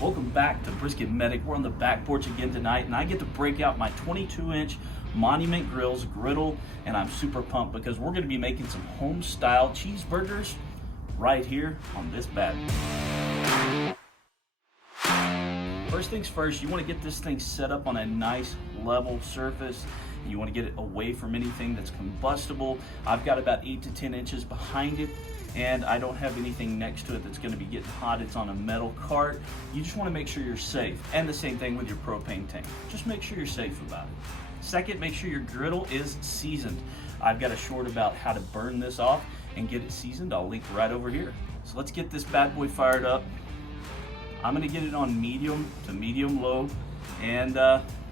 Welcome back to Brisket Medic. We're on the back porch again tonight, and I get to break out my 22-inch Monumentgrills Griddle, and I'm super pumped because we're going to be making some home-style cheeseburgers right here on this bad boy. First things first, you want to get this thing set up on a nice level surface. You want to get it away from anything that's combustible. I've got about 8 to 10 inches behind it, and I don't have anything next to it that's going to be getting hot. It's on a metal cart. You just want to make sure you're safe. And the same thing with your propane tank. Just make sure you're safe about it. Second, make sure your griddle is seasoned. I've got a short about how to burn this off and get it seasoned. I'll link right over here. So let's get this bad boy fired up. I'm going to get it on medium to medium low, and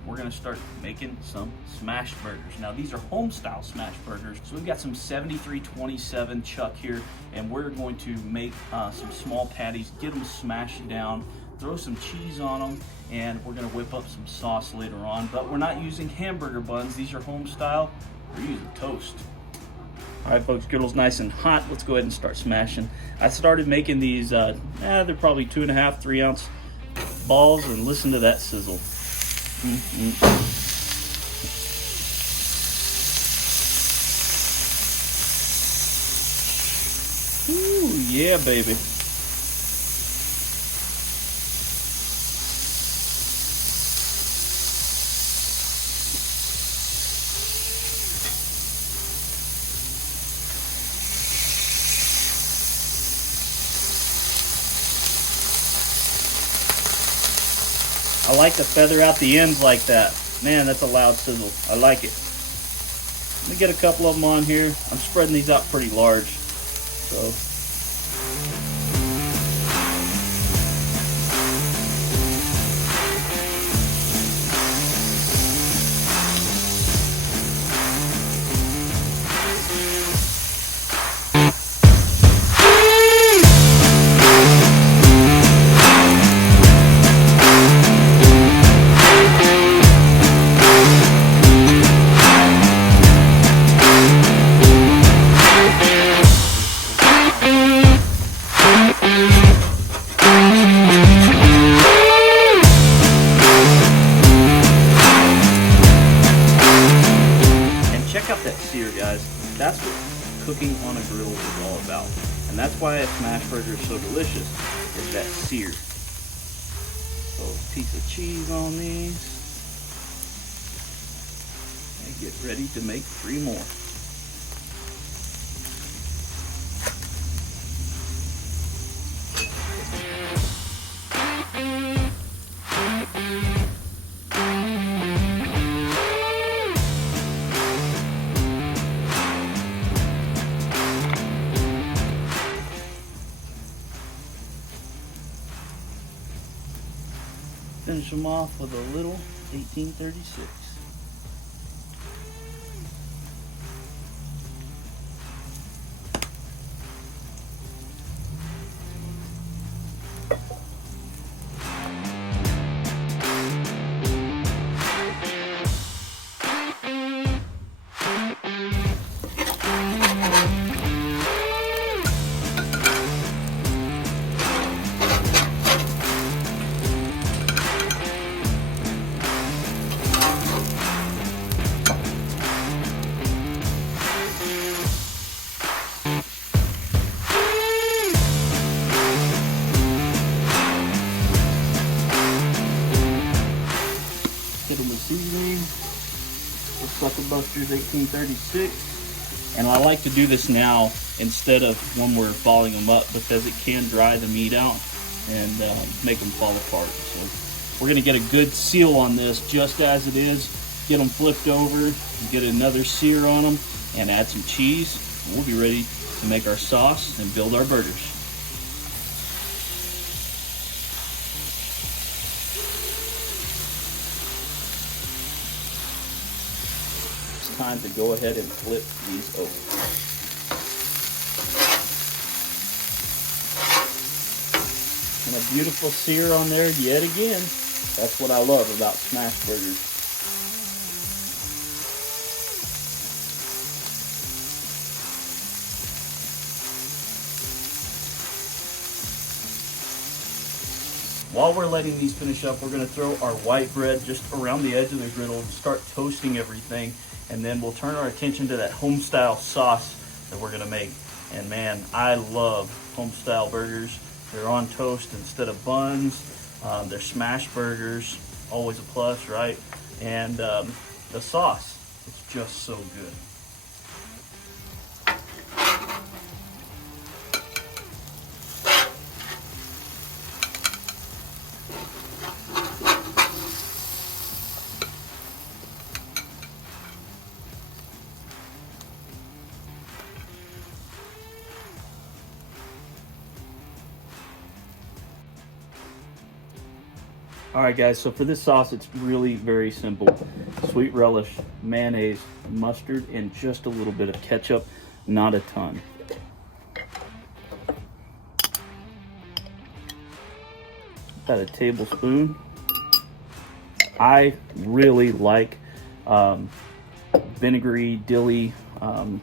we're gonna start making some smash burgers. Now these are home style smash burgers. So we've got some 7327 chuck here, and we're going to make some small patties, get them smashed down, throw some cheese on them, and we're gonna whip up some sauce later on. But we're not using hamburger buns. These are home style. We're using toast. All right, folks, griddle's nice and hot. Let's go ahead and start smashing. I started making these, they're probably 2.5, 3 ounce balls, and listen to that sizzle. Ooh, yeah, baby. I like to feather out the ends like that. Man, that's a loud sizzle. I like it. Let me get a couple of them on here. I'm spreading these out pretty large. So. Guys, that's what cooking on a griddle is all about, and that's why a smash burger is so delicious, is that sear. So a piece of cheese on these, and get ready to make 3 more. Finish them off with a little 1836. Seasoning, Sucker Busters 1836, and I like to do this now instead of when we're balling them up because it can dry the meat out and make them fall apart. So we're going to get a good seal on this just as it is, get them flipped over, get another sear on them, and add some cheese. We'll be ready to make our sauce and build our burgers. Time to go ahead and flip these over. And a beautiful sear on there yet again. That's what I love about smash burgers. While we're letting these finish up, we're gonna throw our white bread just around the edge of the griddle and start toasting everything. And then we'll turn our attention to that home style sauce that we're gonna make. And man, I love home style burgers. They're on toast instead of buns. They're smash burgers, always a plus, right? And the sauce, it's just so good. All right, guys, so for this sauce, it's really very simple. Sweet relish, mayonnaise, mustard, and just a little bit of ketchup, not a ton. About a tablespoon. I really like vinegary, dilly, kind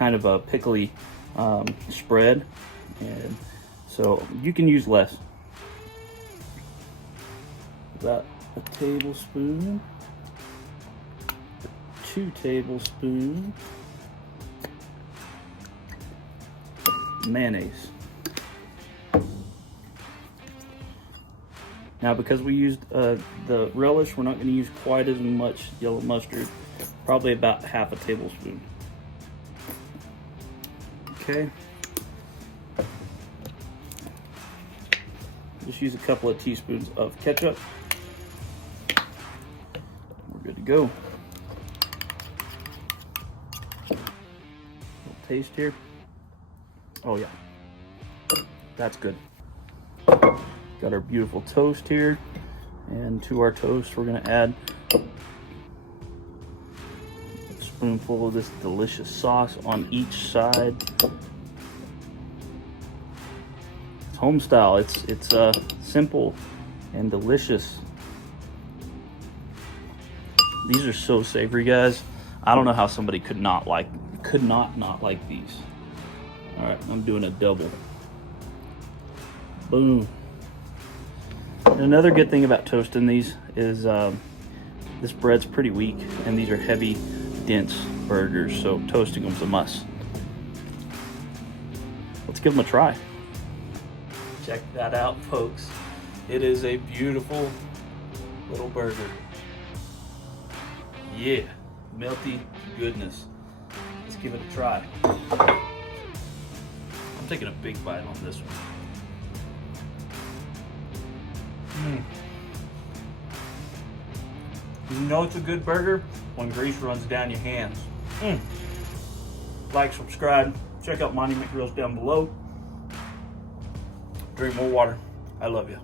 of a pickly spread, and so you can use less. About a tablespoon, 2 tablespoons mayonnaise. Now, because we used the relish, we're not going to use quite as much yellow mustard, probably about half a tablespoon. Okay. Just use a couple of teaspoons of ketchup. Good to go. Little taste here. Oh yeah, that's good. Got our beautiful toast here, and to our toast we're gonna add a spoonful of this delicious sauce on each side. It's home style. It's simple and delicious. These are so savory, guys. I don't know how somebody could not like these. All right, I'm doing a double. Boom. And another good thing about toasting these is this bread's pretty weak, and these are heavy, dense burgers, so toasting them's a must. Let's give them a try. Check that out, folks. It is a beautiful little burger. Yeah, melty goodness. Let's give it a try. I'm taking a big bite on this one. You know it's a good burger when grease runs down your hands. Like, subscribe, check out Monument Grills down below. Drink more water. I love you.